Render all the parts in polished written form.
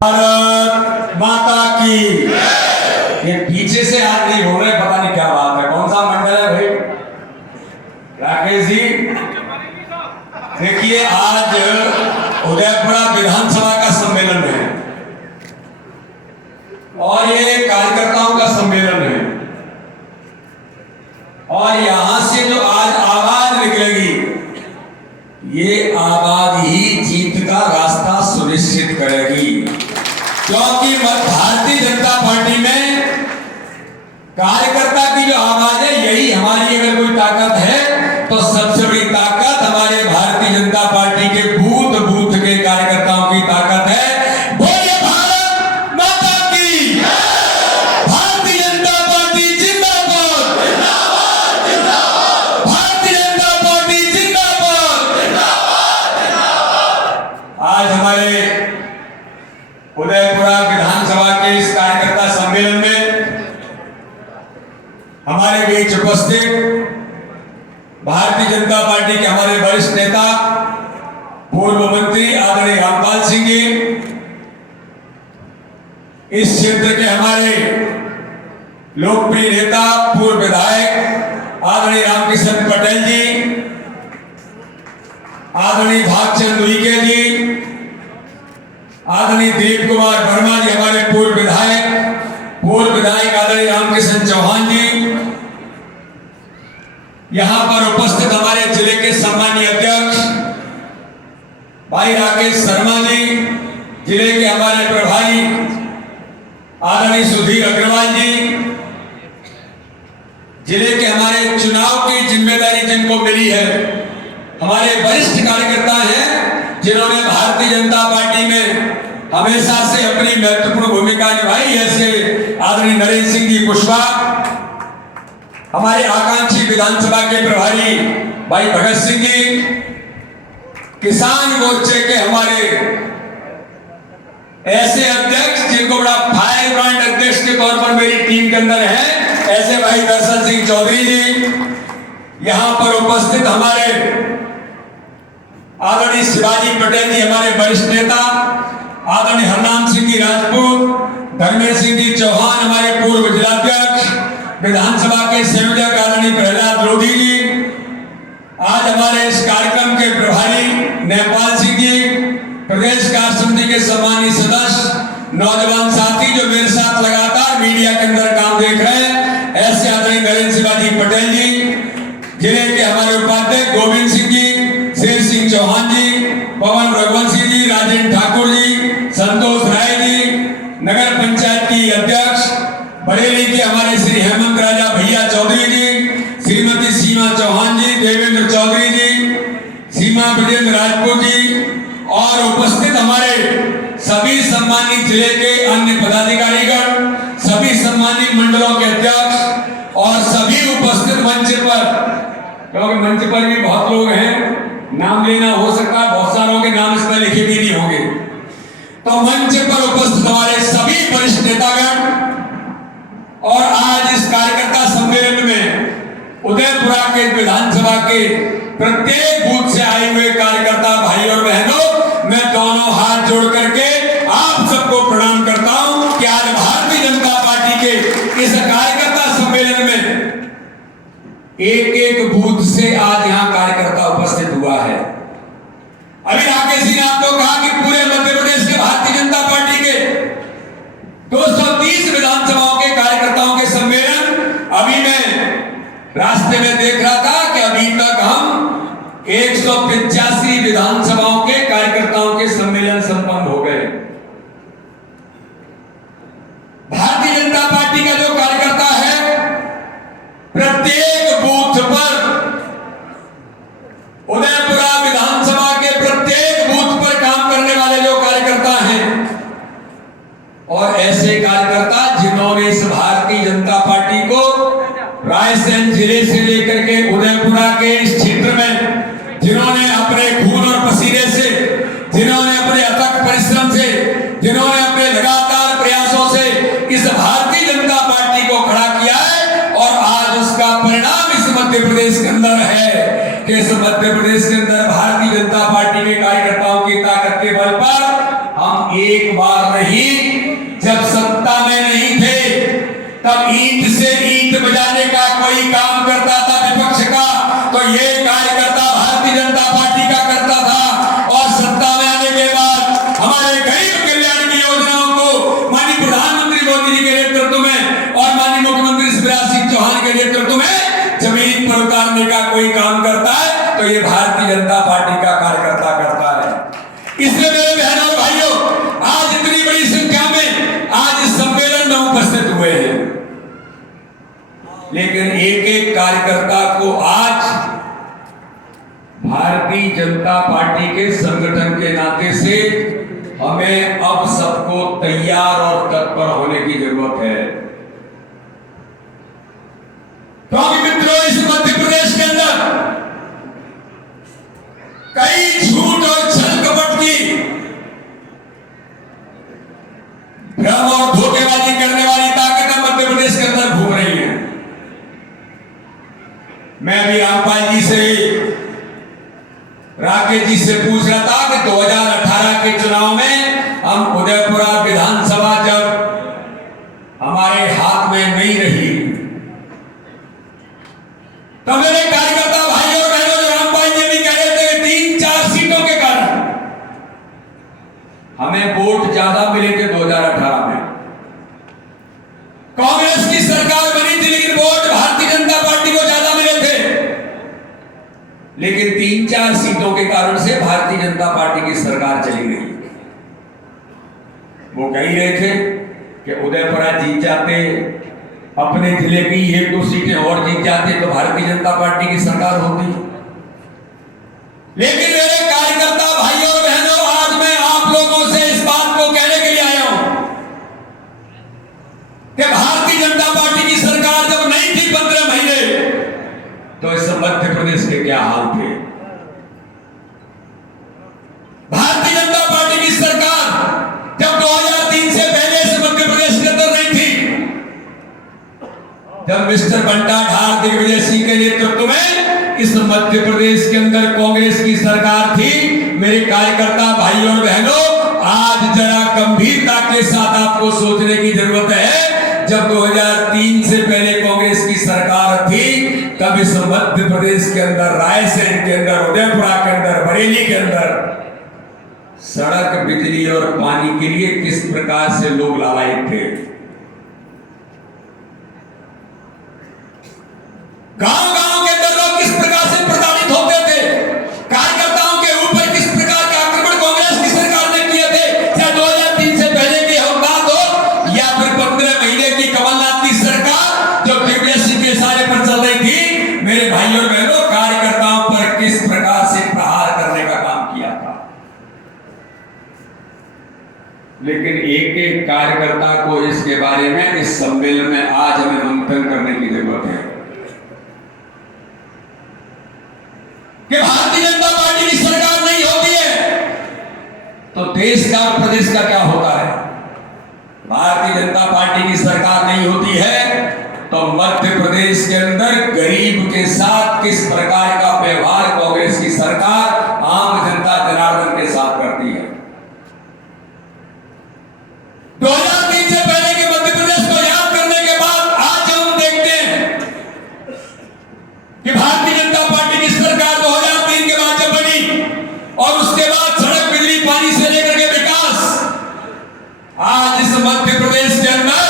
भारत माता की। ये पीछे से हाथ नहीं बोल रहे, पता नहीं क्या बात है। कौन सा मंडल है भाई? राकेश जी देखिए, आज उदयपुरा विधानसभा का सम्मेलन है और ये कार्यकर्ताओं का सम्मेलन है और यहां से जो आज आवाज निकलेगी, ये आवाज ही जीत का रास्ता सुनिश्चित करेगी। क्योंकि भारतीय जनता पार्टी में कार्यकर्ता की जो आवाज है, यही हमारी अगर कोई ताकत है तो सबसे बड़ी ताकत हमारे भारतीय जनता पार्टी के बूथ बूथ के कार्यकर्ताओं की ताकत है। बोलिए भारत माता की। भारतीय जनता पार्टी जिंदाबाद, जिंदाबाद, जिंदाबाद। भारतीय जनता पार्टी जिंदाबाद, जिंदाबाद, जिंदाबाद। आज हमारे उदयपुरा विधानसभा के इस कार्यकर्ता सम्मेलन में हमारे बीच उपस्थित भारतीय जनता पार्टी के हमारे वरिष्ठ नेता पूर्व मंत्री आदरणीय रामपाल सिंह जी, इस क्षेत्र के हमारे लोकप्रिय नेता पूर्व विधायक आदरणीय रामकिशन पटेल जी, आदरणीय भागचंद उइके जी, आदरणीय दिलीप कुमार वर्मा जी, हमारे पूर्व विधायक आदरणीय रामकिशन चौहान जी, यहां पर उपस्थित हमारे जिले के सम्मानीय अध्यक्ष भाई राकेश शर्मा जी, जिले के हमारे प्रभारी आदरणीय सुधीर अग्रवाल जी, जिले के हमारे चुनाव की जिम्मेदारी जिनको मिली है, हमारे वरिष्ठ कार्यकर्ता हैं जिन्होंने भारतीय जनता पार्टी में हमेशा से अपनी महत्वपूर्ण भूमिका निभाई, ऐसे आदरणीय नरेंद्र सिंह जी कुशवाहा, हमारे आकांक्षी विधानसभा के प्रभारी भाई भगत सिंह जी, किसान मोर्चे के हमारे ऐसे अध्यक्ष जिनको बड़ा फायर ब्रांड अध्यक्ष के तौर पर मेरी टीम के अंदर है, ऐसे भाई दर्शन सिंह चौधरी जी, यहां पर उपस्थित हमारे आदरणीय शिवाजी पटेल जी, हमारे वरिष्ठ नेता, आदरणीय हरनाम सिंह जी राजपूत, धर्मेंद्र सिंह जी चौहान, हमारे पूर्व जिलाध्यक्ष, विधानसभा के संयोजक आदरणीय प्रहलाद लोधी जी, आज हमारे इस कार्यक्रम के प्रभारी नेपाल सिंह जी, प्रदेश कार्य समिति के सम्मानित सदस्य, नौजवान साथी जो मेरे साथ लगातार मीडिया के अंदर काम देख रहे हैं, ऐसे आदरणीय नरेंद्र शिवाजी पटेल जी, जिले के हमारे उपाध्यक्ष गोविंद सिंह जी, शेर सिंह चौहान जी, पवन रघुवंशी जी, राजेंद्र ठाकुर जी, संतोष राय जी, नगर पंचायत की अध्यक्ष बरेली के हमारे श्री हेमंत राजा भैया चौधरी जी, श्रीमती सीमा चौहान जी, देवेंद्र चौधरी जी, सीमा ब्रजेंद्र राजपूत जी और उपस्थित हमारे सभी सम्मानित जिले के अन्य पदाधिकारीगण, सभी सम्मानित मंडलों के अध्यक्ष और सभी उपस्थित मंच पर, क्योंकि मंच पर भी बहुत लोग हैं, नाम लेना हो सकता है, बहुत सारों के नाम इसमें लिखे भी नहीं होंगे, तो मंच पर उपस्थित हमारे सभी वरिष्ठ नेतागण और आज इस कार्यकर्ता सम्मेलन में उदयपुरा के विधानसभा के प्रत्येक बूथ से आए हुए कार्यकर्ता भाई और बहनों, मैं दोनों हाथ जोड़ करके आप सबको प्रणाम करता हूं कि आज भारतीय जनता पार्टी के इस कार्यकर्ता सम्मेलन में एक एक बूथ से आज यहां कार्यकर्ता उपस्थित हुआ है। अभी राकेश जी ने आपको कहा कि पूरे मध्य प्रदेश के भारतीय जनता पार्टी के 230 विधानसभाओं के कार्यकर्ताओं के सम्मेलन, अभी मैं रास्ते में देख रहा था कि अभी तक हम 185 विधानसभाओं के कार्यकर्ताओं के सम्मेलन संपन्न हो गए। भारतीय जनता पार्टी का जो कार्यकर्ता है, प्रत्येक बूथ पर, उदयपुरा विधानसभा के प्रत्येक बूथ पर काम करने वाले जो कार्यकर्ता हैं और ऐसे कार्यकर्ता जिन्होंने इस भारतीय जनता पार्टी को रायसेन जिले से लेकर के उदयपुरा के इस क्षेत्र में, जिन्होंने अपने खून और पसीने से, जिन्होंने अपने अथक परिश्रम से, जिन्होंने अपने लगातार प्रयासों से इस भारतीय जनता पार्टी को खड़ा किया है और आज उसका परिणाम इस मध्य प्रदेश के अंदर है कि इस मध्य प्रदेश के अंदर भारतीय जनता पार्टी के कार्यकर्ताओं की ताकत के बल पर हम एक बार नहीं तब ईंट से ईंट बजाने का कोई काम करता था विपक्ष का, तो ये कार्यकर्ता भारतीय जनता पार्टी का करता था। और सत्ता में आने के बाद हमारे गरीब कल्याण की योजनाओं को माननीय प्रधानमंत्री मोदी जी के नेतृत्व में और माननीय मुख्यमंत्री शिवराज सिंह चौहान के नेतृत्व में जमीन पर उतारने का कोई काम करता है तो ये भारतीय जनता पार्टी का कार्यकर्ता करता है। इसलिए मेरे बहनों और भाइयों, आज इतनी बड़ी संख्या में आज इस सम्मेलन में उपस्थित हुए हैं, लेकिन एक एक कार्यकर्ता को आज भारतीय जनता पार्टी के संगठन के नाते से हमें अब सबको तैयार और तत्पर होने की जरूरत है। क्योंकि मित्रों, इस मध्य प्रदेश के अंदर कई झूठ और छल कपट की भ्रम और धोखेबाजी करने वाली ताकतें मध्य प्रदेश के अंदर घूम रही है। मैं भी रामपाल जी से, राकेश जी से पूछ रहा था कि 2018 के चुनाव में हम उदयपुरा विधानसभा जब हमारे हाथ में नहीं रही, तो मेरे कार्यकर्ता भाइयों और बहनों, जो रामपाल जी भी कह रहे थे 3-4 सीटों के कारण हमें वोट ज्यादा मिले थे 2018 में। कांग्रेस की सरकार बनी थी लेकिन वोट भारतीय जनता पार्टी को ज्यादा मिले थे, लेकिन 3-4 सीटों के कारण से भारतीय जनता पार्टी की सरकार चली गई। वो कह रहे थे कि उदयपुरा जीत जाते, अपने जिले की 1-2 सीटें और जीत जाते तो भारतीय जनता पार्टी की सरकार होती। लेकिन मेरे कार्यकर्ता भाइयों और बहनों, आज मैं आप लोगों से इस बात को कहने के लिए आया हूं कि भारतीय जनता पार्टी की सरकार जब नहीं थी 15 महीने, तो इस मध्य प्रदेश के क्या हाल थे। भारतीय जनता पार्टी की सरकार जब 2003 से पहले इस मध्य प्रदेश के अंदर नहीं थी, जब मिस्टर बंटा ढार दिग्विजय सिंह के नेतृत्व में इस मध्य प्रदेश के अंदर कांग्रेस की सरकार थी, मेरे कार्यकर्ता भाइयों और बहनों, आज जरा गंभीरता के साथ आपको सोचने की जरूरत है। जब 2003 से पहले कांग्रेस की सरकार थी, तब इस मध्य प्रदेश के अंदर, रायसेन के अंदर, उदयपुरा के अंदर, बरेली के अंदर सड़क, बिजली और पानी के लिए किस प्रकार से लोग लालायित थे। गांव-गांव के अंदर लोग किस प्रकार से प्रताड़ित होते थे, कार्यकर्ताओं के ऊपर किस प्रकार के आक्रमण कांग्रेस की सरकार ने किए थे, चाहे 2003 से पहले की बात हो या फिर 15 महीने की कमलनाथ की सरकार जो दिग्विजय सिंह के इशारे पर चल रही थी। मेरे भाइयों और बहनों, कार्यकर्ताओं पर किस प्रकार से प्रहार करने का काम किया था। लेकिन एक एक कार्यकर्ता को इसके बारे में इस सम्मेलन में आज हमें मंथन करने की जरूरत है कि भारतीय जनता पार्टी की सरकार नहीं होती है तो देश का और प्रदेश का क्या होता है। भारतीय जनता पार्टी की सरकार नहीं होती है तो मध्य प्रदेश के अंदर गरीब के साथ किस प्रकार का व्यवहार कांग्रेस की सरकार आम जनता जनार्दन के साथ करती है। 2003 से पहले के मध्य प्रदेश को याद करने के बाद आज हम देखते हैं कि भारतीय जनता पार्टी की सरकार 2003 के बाद जब बनी और उसके बाद सड़क, बिजली, पानी से लेकर के विकास, आज इस मध्य प्रदेश के अंदर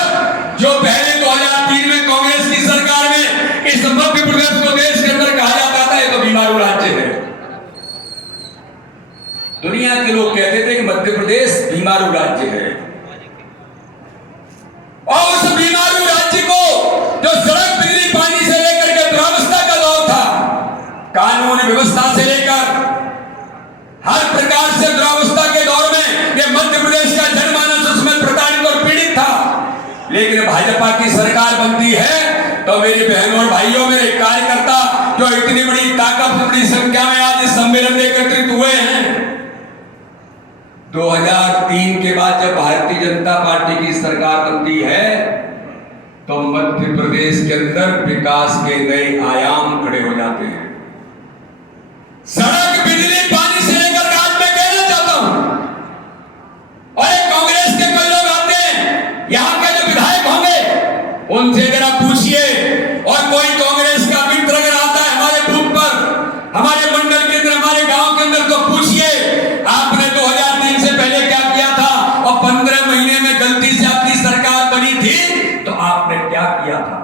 जो पहले 2003 में कांग्रेस की सरकार में इस मध्य प्रदेश को देश के अंदर कहा जाता था ये तो बीमारू राज्य है। दुनिया के लोग कहते थे कि मध्य प्रदेश बीमारू राज्य है, और उस बीमारू राज्य को जो सड़क, बिजली, पानी से लेकर के दुरावस्था का दौर था, कानून व्यवस्था से लेकर हर प्रकार से दुरावस्था के दौर में ये मध्य प्रदेश का जनमानस उसमें प्रताड़ित और पीड़ित था। लेकिन भाजपा की सरकार बनती है तो मेरी बहनों और भाइयों, मेरे कार्यकर्ता जो इतनी बड़ी ताकत, बड़ी संख्या में आज इस सम्मेलन में एकत्रित हुए हैं, 2003 के बाद जब भारतीय जनता पार्टी की सरकार बनती है तो मध्य प्रदेश के अंदर विकास के नए आयाम खड़े हो जाते हैं। सड़क, बिजली, पानी से लेकर आज मैं कहना चाहता हूं, और एक कांग्रेस के कोई लोग आते हैं, यहां के जो विधायक होंगे उनसे जरा पूछिए। और कोई कांग्रेस का मित्र अगर आता है हमारे बूथ पर, हमारे मंडल के अंदर, हमारे गांव के अंदर, तो पूछिए आपने 2003 से पहले क्या किया था, और 15 महीने में गलती से आपकी सरकार बनी थी तो आपने क्या किया था।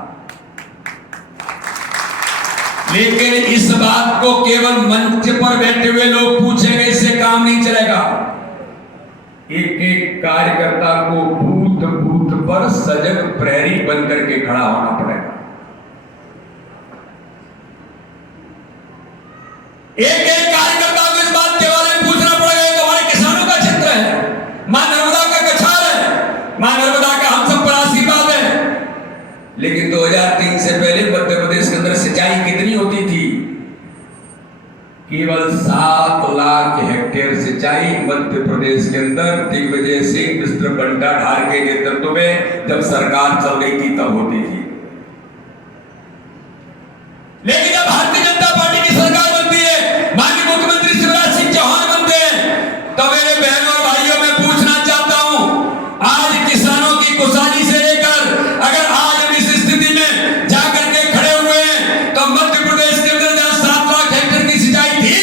लेकिन इस बात को केवल मंच पर बैठे हुए लोग पूछेंगे, इससे काम नहीं चलेगा। एक एक कार्यकर्ता को बूथ बूथ पर सजग प्रहरी बन करके खड़ा होना पड़ेगा। एक एक कार्यकर्ता को इस बात के बारे में पूछना पड़ेगा। तो हमारे किसानों का क्षेत्र है, मां नर्मदा का कछार है, मां नर्मदा का हम सब पर आशीर्वाद है। लेकिन 2003 से पहले मध्य प्रदेश के अंदर सिंचाई कितनी होती थी? केवल 7 लाख हेक्टेयर सिंचाई मध्य प्रदेश के अंदर दिग्विजय सिंह, मिस्टर बंटा ढार के नेतृत्व में जब सरकार चल रही थी तब होती थी। लेकिन जब भारतीय जनता पार्टी की सरकार बनती है, माननीय मुख्यमंत्री शिवराज सिंह चौहान बनते हैं, तो मेरे बहनों और भाइयों में पूछना चाहता हूं, आज किसानों की खुशहाली से लेकर अगर आज हम इस स्थिति में जाकर के खड़े हुए हैं, तो मध्य प्रदेश के अंदर जहां 7 लाख हेक्टेयर की सिंचाई थी,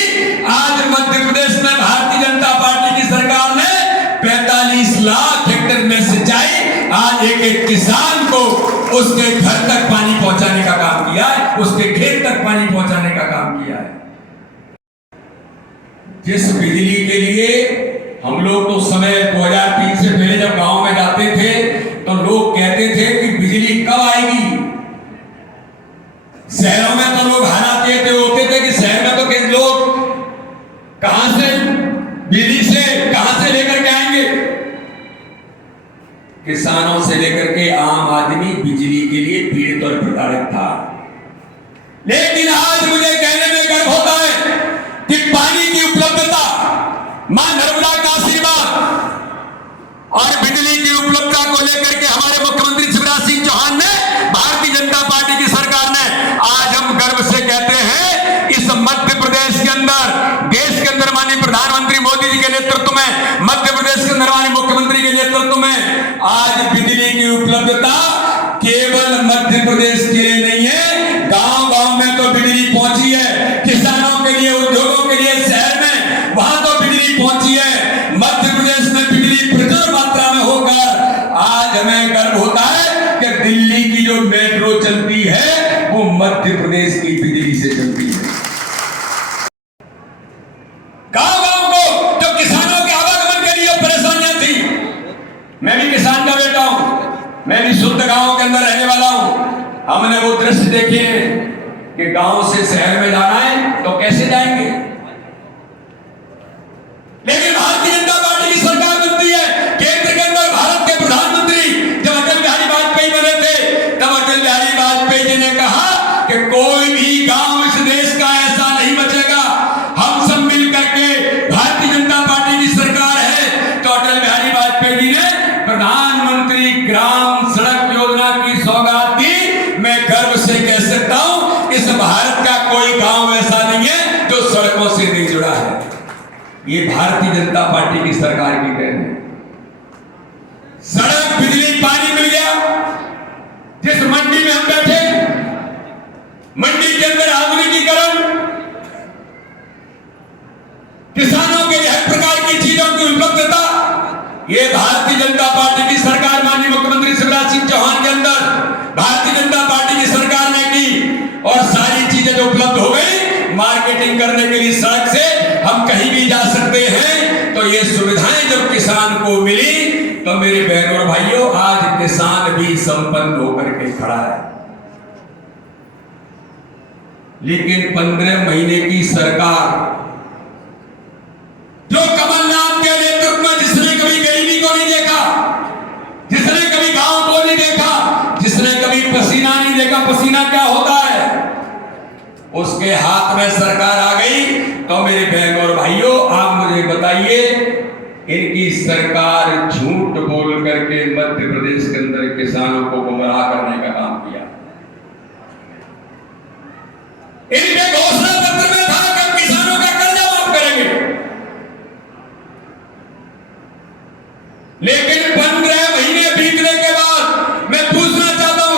आज मध्य प्रदेश में भारतीय जनता पार्टी की सरकार ने 45 लाख हेक्टेयर में सिंचाई, आज एक एक किसान को उसके घर तक पानी पहुंचाने का काम किया है, उसके खेत तक पानी पहुंचाने का काम किया है। जिस बिजली के लिए हम लोग तो समय 2003 से पहले जब गांव में जाते थे तो लोग कहते थे कि बिजली कब आएगी। शहरों में तो लोग हालात कहते होते थे कि शहर में तो कई लोग कहां से बिजली से कहां से लेकर के आएंगे। किसानों से लेकर के आम आदमी बिजली के लिए पीड़ित और प्रताड़ित था। लेकिन आज मुझे कहने में गर्व होता है कि पानी की उपलब्धता, मां नर्मदा का आशीर्वाद और बिजली की उपलब्धता को लेकर के हमारे मुख्यमंत्री शिवराज सिंह चौहान ने, भारतीय जनता पार्टी की सरकार ने, आज हम गर्व से कहते हैं इस मध्य प्रदेश के अंदर, देश के अंदर माननीय प्रधानमंत्री मोदी जी के नेतृत्व में, मध्य प्रदेश के अंदर माननीय मुख्यमंत्री के नेतृत्व में आज बिजली की उपलब्धता केवल मध्य प्रदेश के लिए नहीं है, गांव गांव में तो बिजली पहुंची है। किसानों के लिए, उद्योगों के लिए, शहर में वहां तो बिजली पहुंची है। मध्य प्रदेश में बिजली प्रचुर मात्रा में होकर आज हमें गर्व होता है कि दिल्ली की जो मेट्रो चलती है वो मध्य प्रदेश की बिजली से चलती है। गांव गांव को जो किसानों के आवागमन के लिए परेशानियां थी, मैं भी किसान का बेटा हूं, मैं भी शुद्ध गांव के अंदर रहने वाला हूं। हमने वो दृश्य देखे कि गांव से शहर में जाना है तो कैसे जाएंगे। लेकिन भारतीय जनता पार्टी की सरकार बनती है, केंद्र के अंदर भारत के प्रधानमंत्री जब अटल बिहारी वाजपेयी बने थे, तब अटल बिहारी वाजपेयी जी ने कहा कि कोई भी गांव इस देश का ऐसा नहीं बचेगा, हम सब मिल करके, भारतीय जनता पार्टी की सरकार है। तो अटल बिहारी वाजपेयी जी ने प्रधानमंत्री ग्राम सड़क योजना की सौगात दी। मैं गर्व से कह सकता हूं इस भारत का कोई गांव ऐसा नहीं है जो सड़कों से नहीं जुड़ा है। ये भारतीय जनता पार्टी की सरकार की देन है। सड़क, बिजली, पानी मिल गया। जिस मंडी में हम बैठे, मंडी के अंदर आधुनिकीकरण, किसानों के लिए हर प्रकार की चीजों की उपलब्धता, ये भारतीय जनता पार्टी की सरकार माननीय मुख्यमंत्री शिवराज सिंह चौहान के अंदर भारतीय जनता पार्टी की सरकार ने की। और सारी चीजें जो उपलब्ध हो गई, मार्केटिंग करने के लिए सड़क से हम कहीं भी जा सकते हैं। तो ये सुविधाएं जब किसान को मिली तो मेरे बहनों और भाइयों, आज किसान भी संपन्न होकर के खड़ा है। लेकिन 15 महीने की सरकार जो कमलनाथ के नेतृत्व में, जिसने कभी गरीबी को नहीं देखा, जिसने कभी गांव को नहीं देखा, जिसने कभी पसीना नहीं देखा, पसीना क्या होता है, उसके हाथ में सरकार आ गई। तो मेरे बहनों और भाइयों, आप मुझे बताइए, इनकी सरकार झूठ बोल करके मध्य प्रदेश के अंदर किसानों को गुमराह करने का काम किया। इनके घोषणा पत्र में था कि हम किसानों का कर्जा माफ करेंगे, लेकिन 15 महीने बीतने के बाद मैं पूछना चाहता हूं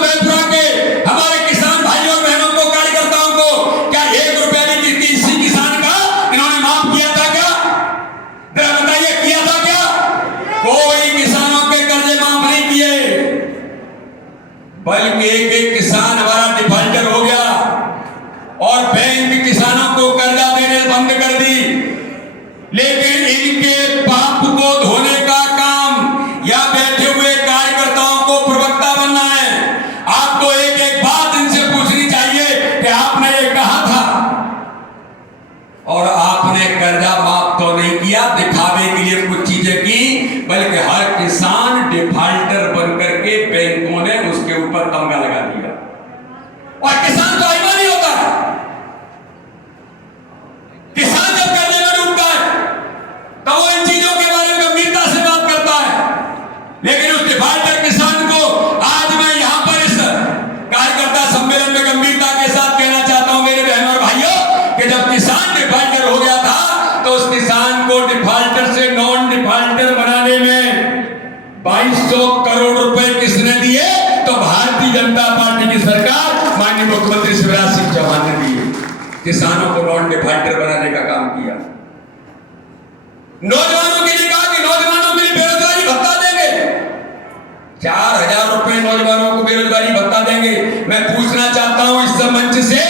एक किसान हमारा डिफॉल्टर हो गया और बैंक किसानों को कर्जा देने बंद कर दी, लेकिन इनके पाप को धोने का काम या बैठे हुए कार्यकर्ताओं को प्रवक्ता बनना है। आपको एक एक बात इनसे पूछनी चाहिए कि आपने ये कहा था और आपने कर्जा माफ तो नहीं किया, दिखावे के लिए कुछ चीजें की, बल्कि हर किसान डिफॉल्टर बनकर के बैंकों ने उसके ऊपर तमगा लगा दिया। और किसान तो अभिमानी होता है, किसान जब कर्जे में डूबता है तो वो इन चीजों के बारे में गंभीरता से बात करता है, लेकिन उस डिफॉल्टर किसान को आज मैं यहां पर इस कार्यकर्ता सम्मेलन में गंभीरता के साथ कहना चाहता हूं मेरे बहनों और भाइयों कि जब किसान डिफॉल्टर हो गया था तो उस किसान को डिफॉल्टर से नॉन डिफॉल्टर बनाने में 2200 करोड़ रुपए किसने दिए? तो भारतीय जनता पार्टी की सरकार माननीय मुख्यमंत्री शिवराज सिंह चौहान ने दिए। किसानों को नॉन डिफॉल्टर बनाने का काम किया। नौजवानों के लिए कहा कि नौजवानों के लिए बेरोजगारी भत्ता देंगे, 4000 रुपए नौजवानों को बेरोजगारी भत्ता देंगे। मैं पूछना चाहता हूं इस मंच से,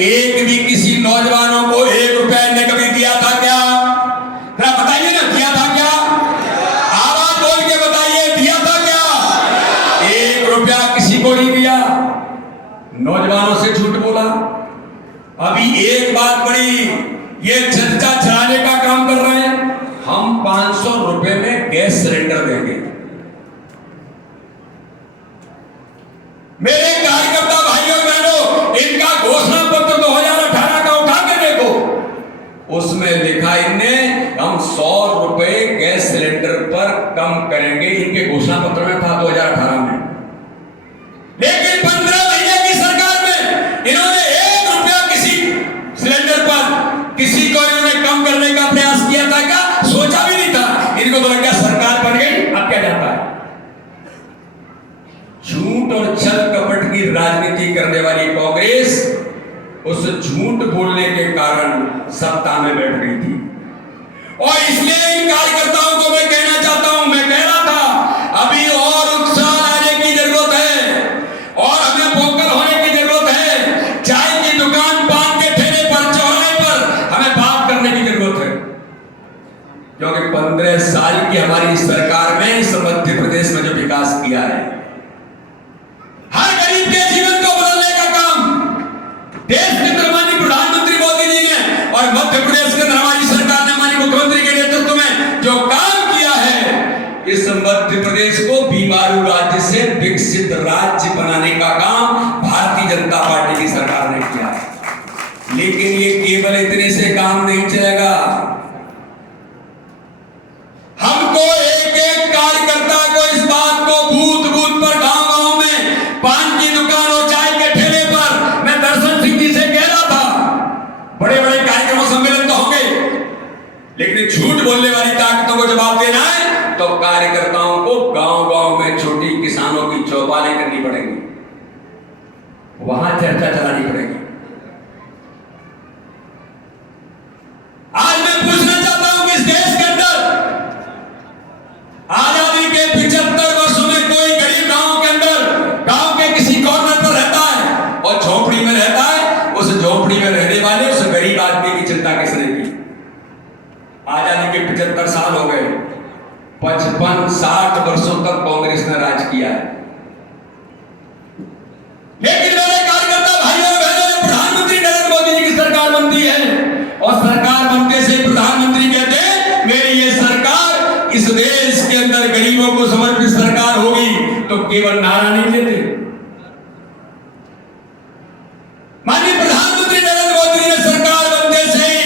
एक भी किसी नौजवानों को 1 रुपया ने कभी दिया था क्या? जरा बताइए ना, दिया था क्या? आवाज बोल के बताइए, दिया था क्या? 1 रुपया किसी को नहीं दिया। नौजवानों से झूठ बोला। अभी एक बात बड़ी ये चर्चा चलाने का काम कर रहे हैं, हम 500 रुपए में गैस सिलेंडर देंगे। मेरे कार्यकर्ता भाइयों बहनों, इनका घोषणा पत्र 2018 का उठा के देखो, उसमें लिखा इनने हम 100 रुपए गैस सिलेंडर पर कम करेंगे, इनके घोषणा पत्र में था 2018 में। लेकिन 15 महीने की सरकार में इन्होंने 1 रुपया किसी सिलेंडर पर किसी को इन्होंने कम करने का प्रयास किया था क्या? सोचा भी नहीं था। इनको तो लग गया सरकार बन गई, अब क्या जाता है। झूठ और छल कपट की राजनीति करने वाली कांग्रेस उस झूठ बोलने के कारण सत्ता में बैठ गई थी। और इसलिए इन कार्यकर्ताओं को मैं कहना चाहता हूं, मैं कह रहा था अभी और उत्साह लाने की जरूरत है और हमें वोकल होने की जरूरत है। चाय की दुकान, पान के ठेले पर, चौराहे पर हमें बात करने की जरूरत है, क्योंकि 15 साल की हमारी सरकार में इस मध्य प्रदेश में जो विकास किया है, हर गरीब के जीवन को बदलने का काम देश के माननीय प्रधानमंत्री मोदी जी ने और मध्य प्रदेश के हमारी सरकार ने माननीय मुख्यमंत्री के नेतृत्व में जो काम किया है, इस मध्य प्रदेश को बीमारू राज्य से विकसित राज्य बनाने का काम भारतीय जनता पार्टी की सरकार ने किया है। लेकिन ये केवल इतने से काम नहीं चलेगा। हमको एक एक कार्यकर्ता को इस बात को बूथ बूथ पर, गांव गांव में, पान की दुकान और चाय के ठेले पर, मैं दर्शन सिंह जी से कह रहा था बड़े बड़े कार्यक्रम सम्मेलन तो होंगे, लेकिन झूठ बोलने वाली ताकतों को जवाब देना है तो कार्यकर्ताओं को गांव गांव में छोटी किसानों की चौपालें करनी पड़ेगी, वहां चर्चा चलानी पड़ेगी। आज मैं पूछना चाहता हूं कि इस देश के अंदर आजादी के 75 वर्षों में कोई गरीब गांव के अंदर, गांव के किसी कॉर्नर पर रहता है और झोपड़ी में रहता है, उस झोपड़ी में रहने वाले उस गरीब आदमी की चिंता किसने की? आजादी के 75 साल हो गए, 55-60 वर्षों तक कांग्रेस ने राज किया है। लेकिन मेरे कार्यकर्ता भाइयों और बहनों, जब प्रधानमंत्री नरेंद्र मोदी जी की सरकार बनती है और सरकार बनते से प्रधानमंत्री कहते हैं मेरी ये सरकार इस देश के अंदर गरीबों को समर्पित सरकार होगी, तो केवल नारा नहीं लेते। माननीय प्रधानमंत्री नरेंद्र मोदी जी ने सरकार बनते से ही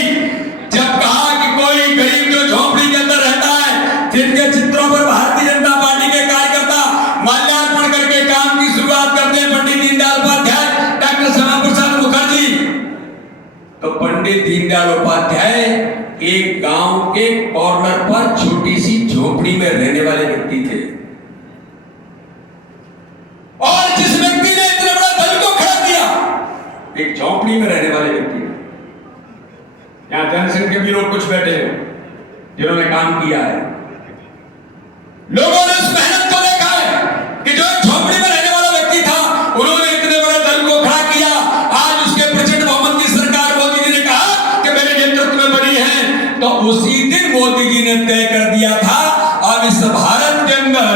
जब कहा कि कोई गरीब जो झोपड़ी के अंदर रहता है, जिनके चित्रों पर भारतीय जनता पार्टी के कार्यकर्ता माल्यार्पण करके काम की शुरुआत करते हैं, पंडित दीनदयाल उपाध्याय, डॉक्टर श्यामा प्रसाद मुखर्जी, तो पंडित दीनदयाल उपाध्याय एक गांव के कॉर्नर पर छोटी सी झोपड़ी में रहने वाले व्यक्ति थे। और जिस व्यक्ति ने इतना बड़ा दल को खड़ा किया, एक झोपड़ी में रहने वाले व्यक्ति, यहां जनसंघ के भी लोग कुछ बैठे हैं जिन्होंने काम किया है। लोगों ने उस मेहनत को देखा है कि जो एक झोपड़ी में रहने वाला व्यक्ति था, उन्होंने इतने ने तय कर दिया था अब इस भारत के अंदर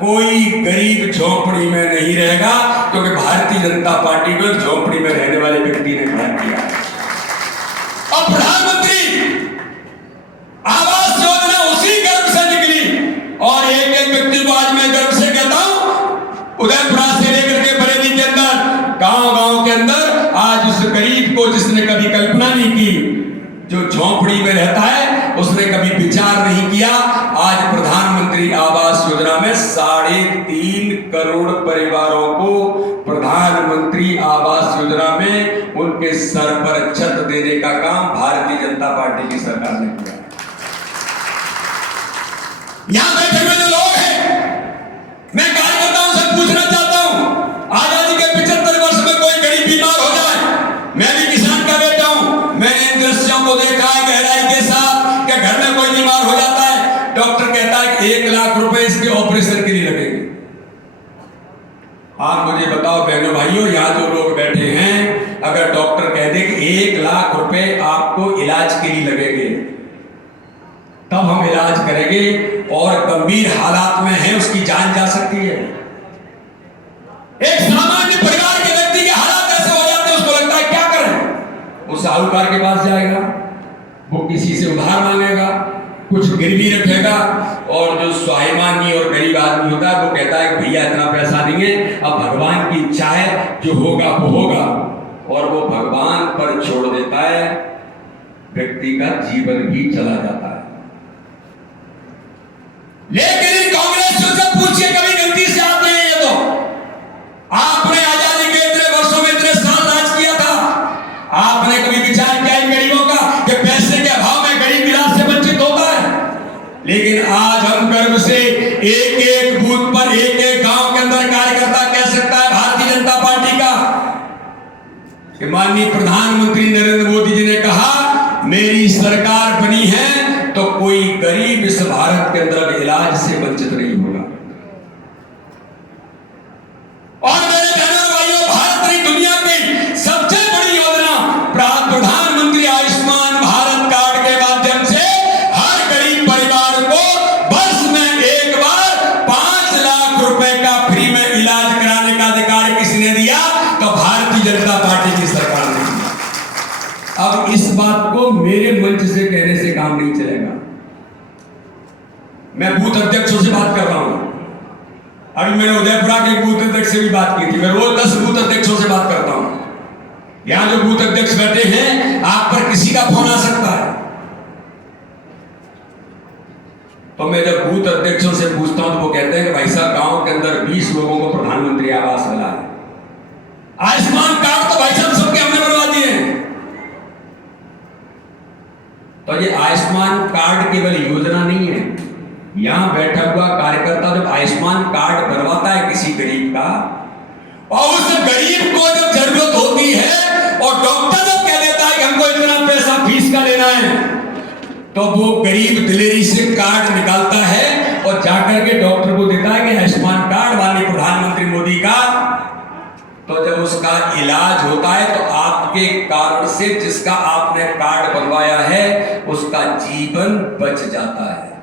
कोई गरीब झोपड़ी में नहीं रहेगा, क्योंकि भारतीय जनता पार्टी को झोपड़ी में रहने वाले व्यक्ति ने खड़ा किया। और प्रधानमंत्री आवास योजना उसी गर्भ से निकली, और एक एक व्यक्ति को आज मैं गर्व से कहता हूं, उदयपुरा से लेकर के बरेली के अंदर गांव-गांव के अंदर आज उस गरीब को जिसने कभी कल्पना नहीं की, जो झोंपड़ी में रहता है, उसने कभी विचार नहीं किया, आज प्रधानमंत्री आवास योजना में 3.5 करोड़ परिवारों को प्रधानमंत्री आवास योजना में उनके सर पर छत देने का काम भारतीय जनता पार्टी की सरकार ने किया। यहां बैठे हुए जो लोग हैं, मैं कार्यकर्ताओं से पूछना चाहता हूं, आजादी के 75 वर्ष में कोई गरीब बीमार हो जाए, मैं भी किसान का बेटा हूं, मैंने इन दृश्यों को देखा है गहराई के साथ कि घर में कोई बीमार हो जाता है, डॉक्टर कहता है कि 1 लाख रुपए इसके ऑपरेशन के लिए लगेंगे। आप मुझे बताओ बहनों भाइयों, यहां जो लोग बैठे हैं, अगर डॉक्टर कह दे कि 1 लाख रुपए आपको इलाज के लिए लगेंगे, तब हम इलाज करेंगे, और गंभीर हालात में है उसकी जान जा सकती है। एक सामान्य परिवार के व्यक्ति के हालात ऐसे हो जाते हैं, उसको लगता है क्या करें, वो साहूकार के पास जाएगा, वो किसी से उधार मांगेगा, कुछ गिरवी रखेगा, और जो स्वाभिमानी और गरीब आदमी होता है वो कहता है कि भैया इतना पैसा देंगे, अब भगवान की इच्छा है, जो होगा वो होगा, और वो भगवान पर छोड़ देता है, व्यक्ति का जीवन भी चला जाता है। लेकिन इन कांग्रेसियों से पूछिए, कभी गलती से आते हैं ये तो, आपने आजादी के इतने वर्षों में इतने साल राज किया था, आपने कभी विचार किया इन गरीबों का कि पैसे के अभाव में गरीब इलाज से वंचित होता है? लेकिन आज हम गर्व से एक एक बूथ पर, एक एक गांव के अंदर कार्यकर्ता कह सकता है भारतीय जनता पार्टी का कि माननीय प्रधानमंत्री नरेंद्र मोदी जी ने कहा मेरी सरकार बनी है तो कोई गरीब इस भारत के अंदर इलाज से वंचित नहीं होगा। और मेरे बहनों और भाइयों, भारत नहीं दुनिया की सबसे बड़ी योजना प्रधानमंत्री आयुष्मान भारत कार्ड के माध्यम से हर गरीब परिवार को वर्ष में एक बार 5 लाख रुपए का फ्री में इलाज कराने का अधिकार किसने दिया? तो भारतीय जनता पार्टी की सरकार ने। अब इस बात को मेरे मंच से कहने से काम नहीं चलेगा, मैं बूथ अध्यक्षों से बात कर रहा हूं। अभी मैंने उदयपुरा के बूथ अध्यक्ष से भी बात की थी, मैं रोज 10 बूथ अध्यक्षों से बात करता हूं। यहां जो बूथ अध्यक्ष बैठे हैं, आप पर किसी का फोन आ सकता है, तो मैं जब बूथ अध्यक्षों से पूछता हूं तो वो कहते हैं कि भाई साहब गांव के अंदर 20 लोगों को प्रधानमंत्री आवास मिला है, आयुष्मान कार्ड तो भाई साहब सबके हमने बनवा दिए हैं। तो ये आयुष्मान कार्ड केवल योजना नहीं है, यहां बैठा हुआ कार्यकर्ता जब आयुष्मान कार्ड बनवाता है किसी गरीब का, और उस गरीब को जब जरूरत होती है और डॉक्टर जब कह देता है कि हमको इतना पैसा फीस का लेना है, तो वो गरीब दिलेरी से कार्ड निकालता है और जाकर के डॉक्टर को देता है कि आयुष्मान कार्ड वाले प्रधानमंत्री मोदी का। तो जब उसका इलाज होता है तो आपके कारण से जिसका आपने कार्ड बनवाया है उसका जीवन बच जाता है।